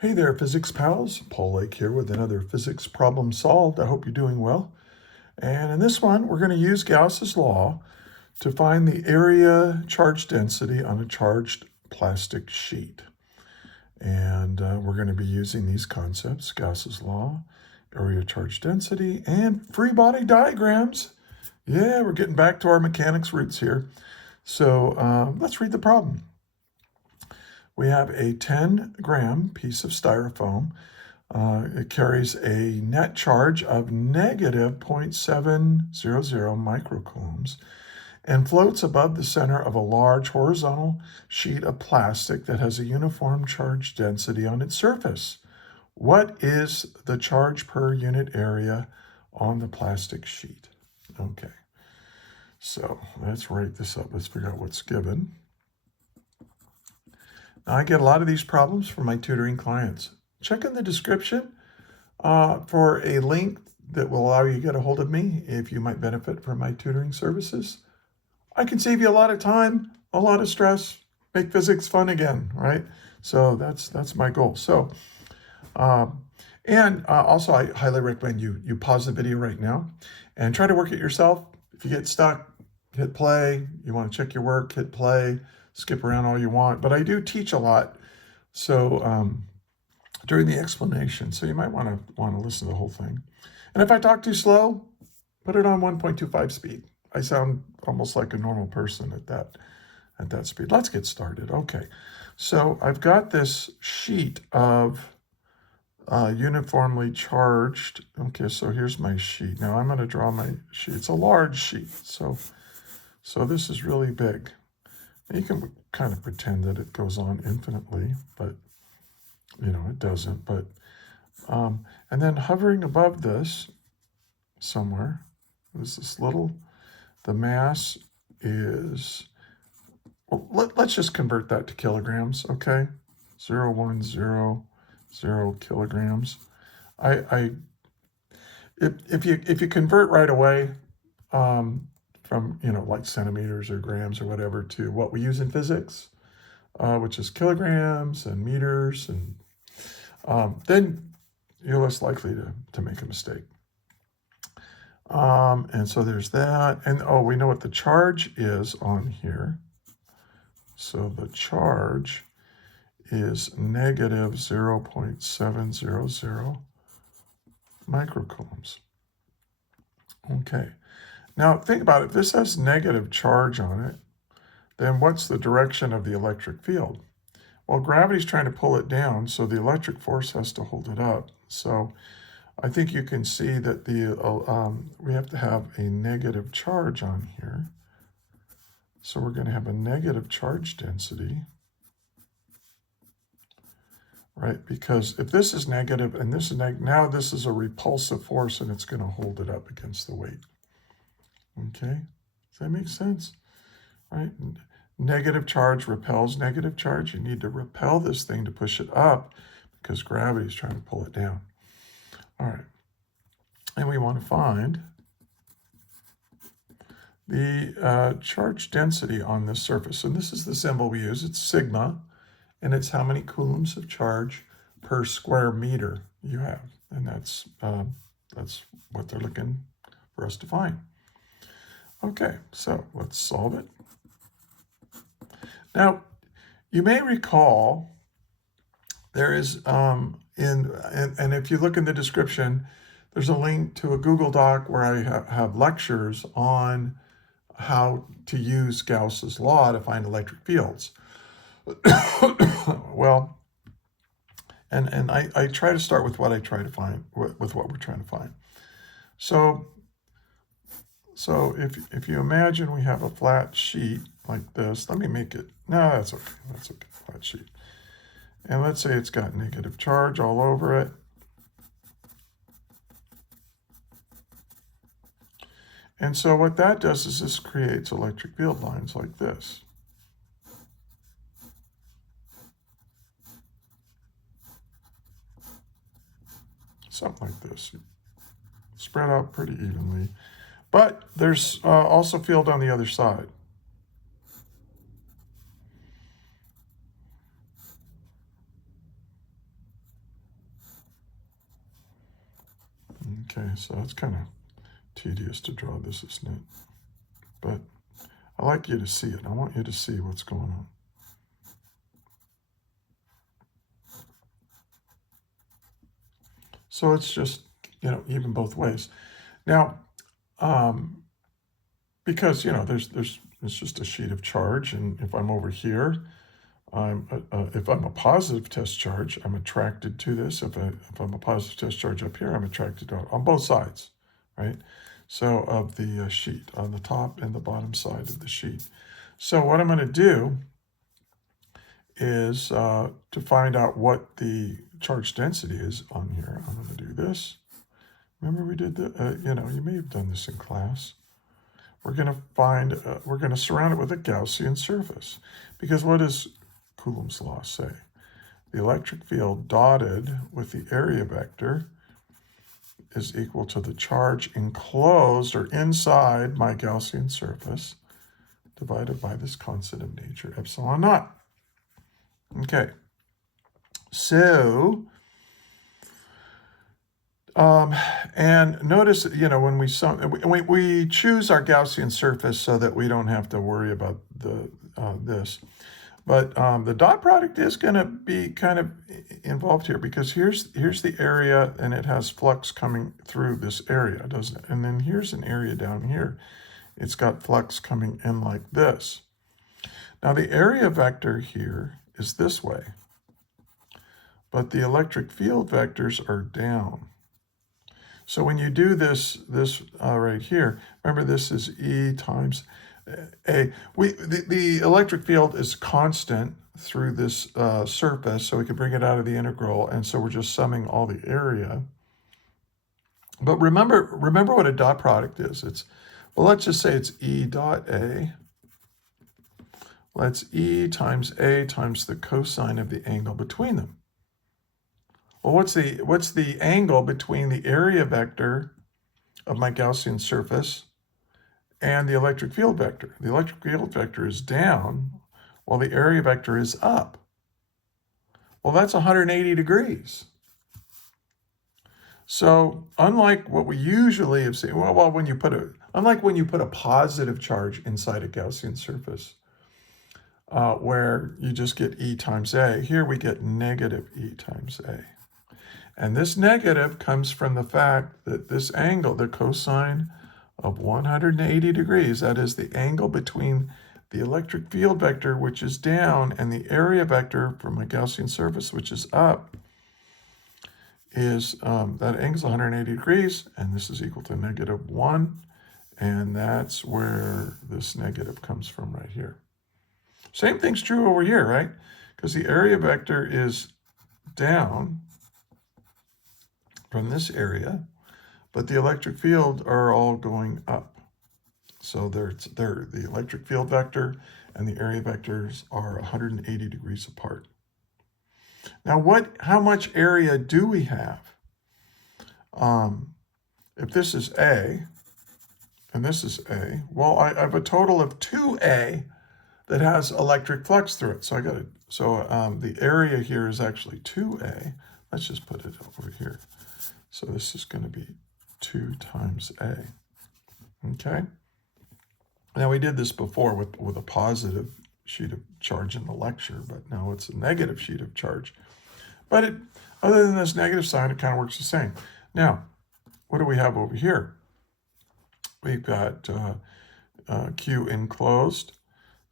Hey there, Physics Pals. Paul Lake here with another physics problem solved. I hope you're doing well. And in this one, we're going to use Gauss's law to find the area charge density on a charged plastic sheet. And we're going to be using these concepts, Gauss's law, area charge density, and free body diagrams. Yeah, we're getting back to our mechanics roots here. So let's read the problem. We have a 10-gram piece of styrofoam. It carries a net charge of negative 0.700 microcoulombs and floats above the center of a large horizontal sheet of plastic that has a uniform charge density on its surface. What is the charge per unit area on the plastic sheet? Okay, so let's write this up. Let's figure out what's given. Now, I get a lot of these problems from my tutoring clients. Check in the description for a link that will allow you to get a hold of me if you might benefit from my tutoring services. I can save you a lot of time, a lot of stress, make physics fun again, right? So that's my goal. So, also I highly recommend you pause the video right now and try to work it yourself. If you get stuck, hit play. You want to check your work, hit play. Skip around all you want, but I do teach a lot. So during the explanation, so you might want to listen to the whole thing. And if I talk too slow, put it on 1.25 speed. I sound almost like a normal person at that speed. Let's get started. Okay, so I've got this sheet of uniformly charged. Okay, so here's my sheet. Now I'm going to draw my sheet. It's a large sheet, so this is really big. You can kind of pretend that it goes on infinitely, but it doesn't. But and then hovering above this somewhere is this little. The mass is. Well, let's just convert that to kilograms, okay? 0.100 kilograms. If you convert right away. From like centimeters or grams or whatever to what we use in physics, which is kilograms and meters, and then you're less likely to make a mistake. And so there's that. And we know what the charge is on here. So the charge is negative 0.700 microcoulombs. Okay. Now, think about it. If this has negative charge on it, then what's the direction of the electric field? Well, gravity's trying to pull it down, so the electric force has to hold it up. So I think you can see that we have to have a negative charge on here. So we're going to have a negative charge density, right? Because if this is negative and this is negative, now this is a repulsive force and it's going to hold it up against the weight. Okay, does that make sense? Right? Negative charge repels negative charge. You need to repel this thing to push it up because gravity is trying to pull it down. All right, and we want to find the charge density on this surface. And this is the symbol we use. It's sigma, and it's how many coulombs of charge per square meter you have. And that's what they're looking for us to find. Okay, so let's solve it. Now, you may recall there is, and if you look in the description, there's a link to a Google Doc where I have lectures on how to use Gauss's law to find electric fields. Well, and I try to start with what I try to find, with what we're trying to find. So if you imagine we have a flat sheet like this, let me make it, no, that's okay, flat sheet. And let's say it's got negative charge all over it. And so what that does is this creates electric field lines like this. Something like this, spread out pretty evenly. But there's also field on the other side. Okay, so it's kind of tedious to draw this, isn't it? But I like you to see it. I want you to see what's going on. So it's just, even both ways. Now, because, it's just a sheet of charge, and if I'm over here, if I'm a positive test charge, I'm attracted to this. If I'm a positive test charge up here, I'm attracted to it on both sides, right? So of the sheet, on the top and the bottom side of the sheet. So what I'm going to do is to find out what the charge density is on here, I'm going to do this. Remember we did the, you may have done this in class. We're going to surround it with a Gaussian surface. Because what does Coulomb's law say? The electric field dotted with the area vector is equal to the charge enclosed or inside my Gaussian surface divided by this constant of nature, epsilon naught. Okay, so, and notice, when we choose our Gaussian surface so that we don't have to worry about this. But the dot product is going to be kind of involved here because here's the area and it has flux coming through this area, doesn't it? And then here's an area down here. It's got flux coming in like this. Now the area vector here is this way, but the electric field vectors are down. So when you do this right here, remember this is E times A. The electric field is constant through this surface, so we can bring it out of the integral, and so we're just summing all the area. But remember what a dot product is. Let's just say it's E dot A. That's E times A times the cosine of the angle between them. Well, what's the angle between the area vector of my Gaussian surface and the electric field vector? The electric field vector is down while the area vector is up. Well, that's 180 degrees. So unlike what we usually have seen, unlike when you put a positive charge inside a Gaussian surface, where you just get E times A, here we get negative E times A. And this negative comes from the fact that this angle, the cosine of 180 degrees, that is the angle between the electric field vector, which is down, and the area vector from my Gaussian surface, which is up, is that angle is 180 degrees, and this is equal to -1, and that's where this negative comes from right here. Same thing's true over here, right? Because the area vector is down from this area, but the electric field are all going up. So the electric field vector and the area vectors are 180 degrees apart. Now, how much area do we have? If this is A, and this is A, well, I have a total of 2A that has electric flux through it. So the area here is actually 2A. Let's just put it over here. So this is going to be 2 times A. Okay? Now we did this before with a positive sheet of charge in the lecture, but now it's a negative sheet of charge. But other than this negative sign, it kind of works the same. Now, what do we have over here? We've got Q enclosed.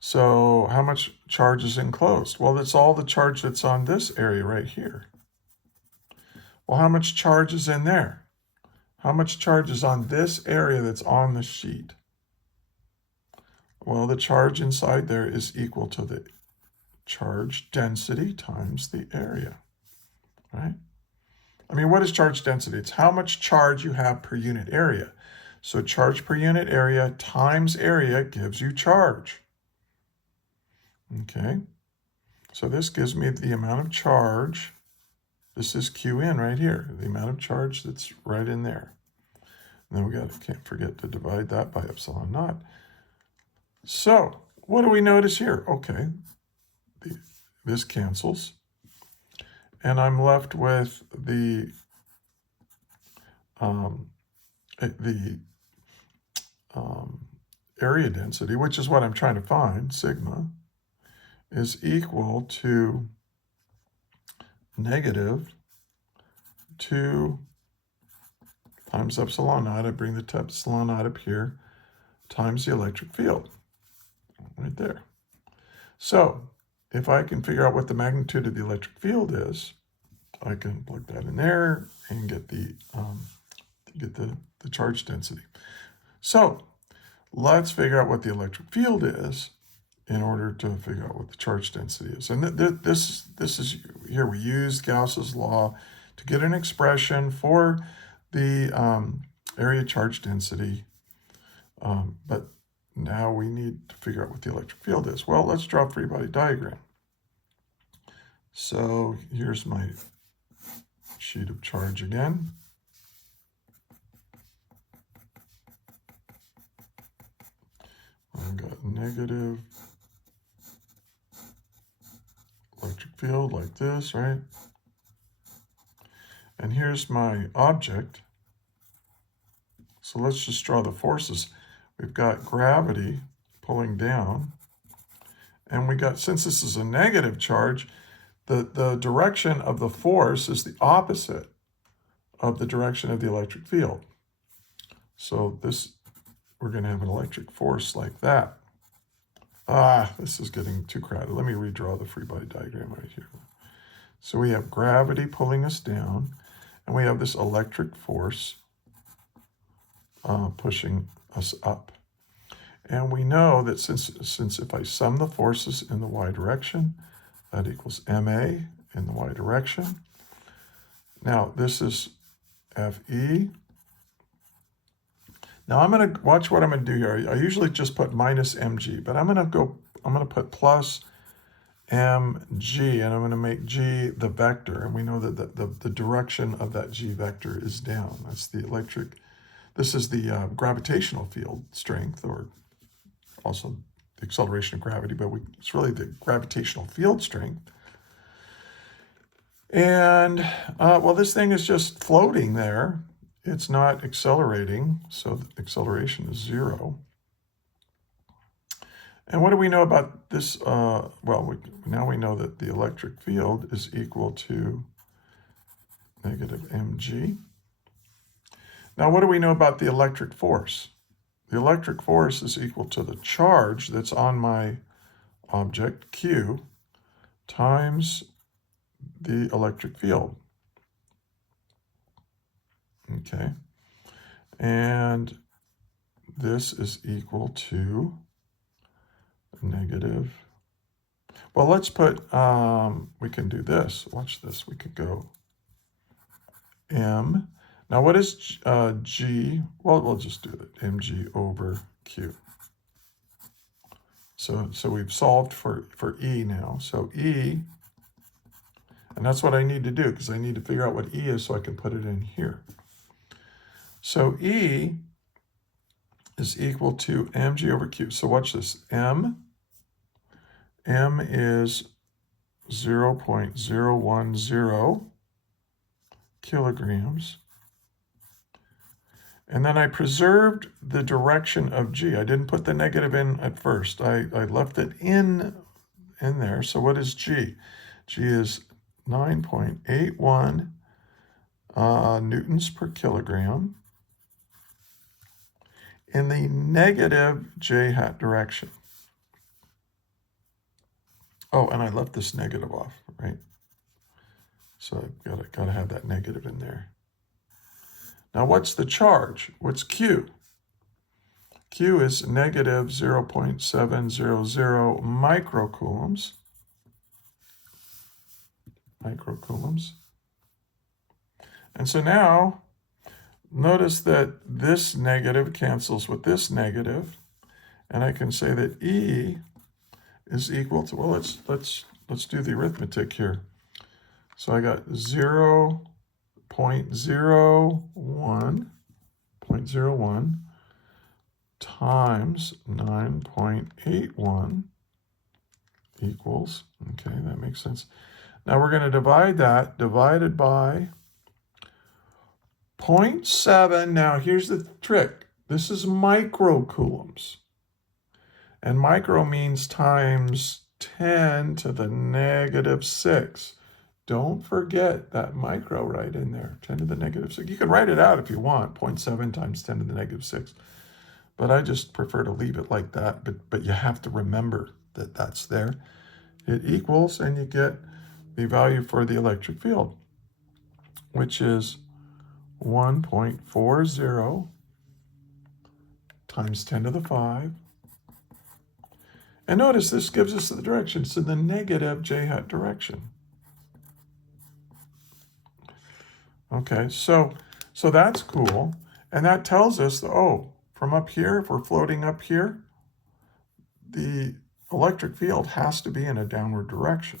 So how much charge is enclosed? Well, that's all the charge that's on this area right here. Well, how much charge is in there? How much charge is on this area that's on the sheet? Well, the charge inside there is equal to the charge density times the area, right? I mean, what is charge density? It's how much charge you have per unit area. So charge per unit area times area gives you charge. Okay, so this gives me the amount of charge. This is Qn right here, the amount of charge that's right in there. And then can't forget to divide that by epsilon naught. So what do we notice here? Okay, this cancels. And I'm left with the the area density, which is what I'm trying to find, sigma, is equal to negative 2 times epsilon naught. I bring the epsilon naught up here, times the electric field, right there. So if I can figure out what the magnitude of the electric field is, I can plug that in there and get the charge density. So let's figure out what the electric field is in order to figure out what the charge density is. And this is here we use Gauss's law to get an expression for the area charge density, but now we need to figure out what the electric field is. Well, let's draw a free body diagram. So here's my sheet of charge again. I've got negative electric field like this, right? And here's my object. So let's just draw the forces. We've got gravity pulling down. And we got, since this is a negative charge, the direction of the force is the opposite of the direction of the electric field. So we're going to have an electric force like that. This is getting too crowded. Let me redraw the free body diagram right here. So we have gravity pulling us down, and we have this electric force pushing us up. And we know that since if I sum the forces in the y direction, that equals ma in the y direction. Now this is Fe. Now I'm going to watch what I'm going to do here. I usually just put minus mg, but I'm going to put plus mg, and I'm going to make g the vector. And we know that the direction of that g vector is down. That's the this is the gravitational field strength, or also the acceleration of gravity, but it's really the gravitational field strength. And, well, this thing is just floating there. It's not accelerating, so the acceleration is 0. And what do we know about this? Now we know that the electric field is equal to negative mg. Now, what do we know about the electric force? The electric force is equal to the charge that's on my object, Q, times the electric field. Okay. And this is equal to negative. Well, let's put, we can do this. Watch this. We could go M. Now, what is G? Well, we'll just do it, mg over Q. So we've solved for E now. So E, and that's what I need to do, because I need to figure out what E is so I can put it in here. So E is equal to mg over Q. So watch this. M is 0.010 kilograms. And then I preserved the direction of G. I didn't put the negative in at first. I left it in there. So what is G? G is 9.81 newtons per kilogram in the negative J hat direction. Oh, and I left this negative off, right? So I've got to have that negative in there. Now, what's the charge? What's Q? Q is negative 0.700 microcoulombs. And so now, notice that this negative cancels with this negative, and I can say that E is equal to, well, let's do the arithmetic here. So I got 0.01 times 9.81 equals, okay, that makes sense. Now we're going to divide that, divided by 0.7, now here's the trick. This is microcoulombs. And micro means times 10 to the negative 6. Don't forget that micro right in there, 10 to the negative 6. You can write it out if you want, 0.7 times 10 to the negative 6. But I just prefer to leave it like that. But you have to remember that that's there. It equals, and you get the value for the electric field, which is 1.40 times 10 to the 5. And notice this gives us the direction. It's in the negative j hat direction. Okay, so that's cool. And that tells us, oh, from up here, if we're floating up here, the electric field has to be in a downward direction.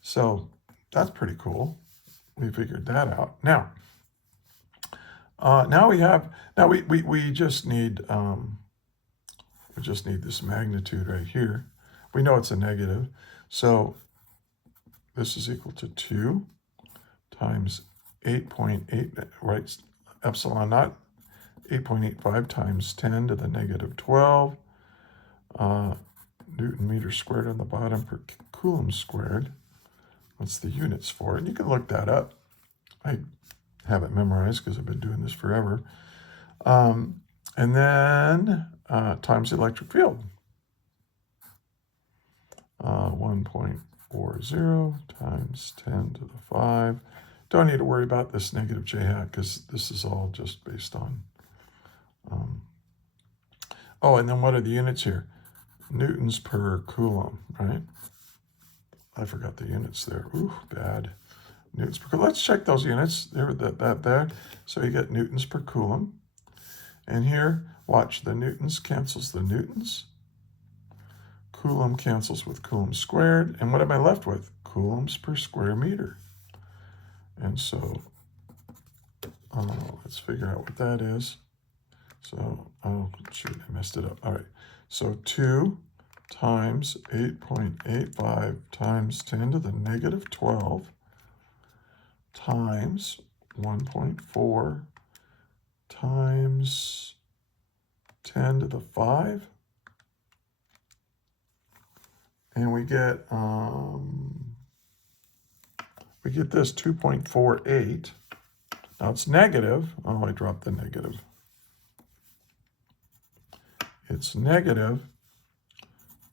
So that's pretty cool. We figured that out. Now we just need this magnitude right here. We know it's a negative, so this is equal to 2 times 8.8, right? Epsilon naught, 8.85 times 10 to the negative 12 Newton meter squared on the bottom per coulomb squared. That's the units for it. You can look that up. I have it memorized because I've been doing this forever. And then times the electric field. 1.40 times 10 to the 5. Don't need to worry about this negative j hat because this is all just based on. Oh, and then what are the units here? Newtons per coulomb, right? I forgot the units there. Ooh, bad. Newtons per coulomb. Let's check those units. There, that there. So you get newtons per coulomb. And here, watch, the newtons cancels the newtons. Coulomb cancels with coulomb squared. And what am I left with? Coulombs per square meter. And so let's figure out what that is. So, oh, shoot, I messed it up. All right. So 2 times 8.85 times 10 to the negative 12 times 1.4 times 10 to the 5. And we get this 2.48. Now it's negative. Oh, I dropped the negative. It's negative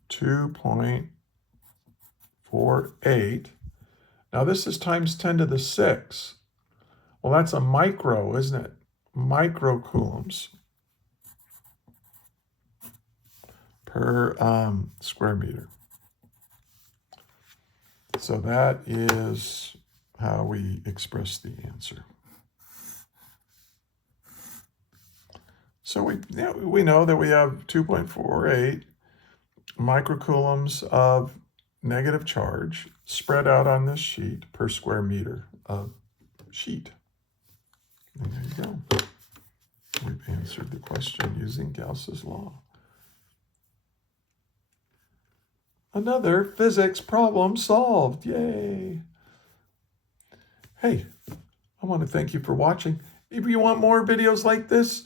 2.48. Now this is times 10 to the 6. Well, that's a micro, isn't it? Microcoulombs per square meter. So that is how we express the answer. So we know that we have 2.48 microcoulombs of negative charge spread out on this sheet per square meter of sheet. And there you go. We've answered the question using Gauss's law. Another physics problem solved. Yay! Hey, I want to thank you for watching. If you want more videos like this,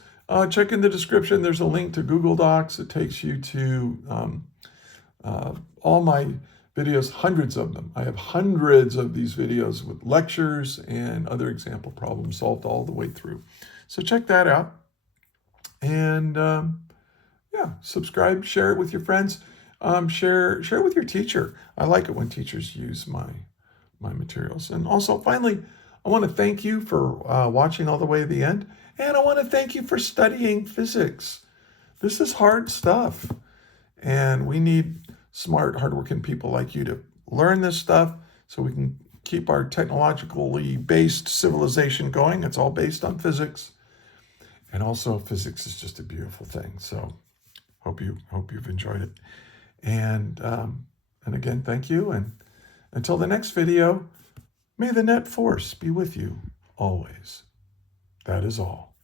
check in the description. There's a link to Google Docs. It takes you to all my videos, hundreds of them. I have hundreds of these videos with lectures and other example problems solved all the way through. So check that out. And yeah, subscribe, share it with your friends. Share with your teacher. I like it when teachers use my materials. And also, finally, I want to thank you for watching all the way to the end. And I want to thank you for studying physics. This is hard stuff. And we need smart, hardworking people like you to learn this stuff so we can keep our technologically based civilization going. It's all based on physics. And also, physics is just a beautiful thing. So hope you've enjoyed it. And again, thank you. And until the next video, may the net force be with you always. That is all.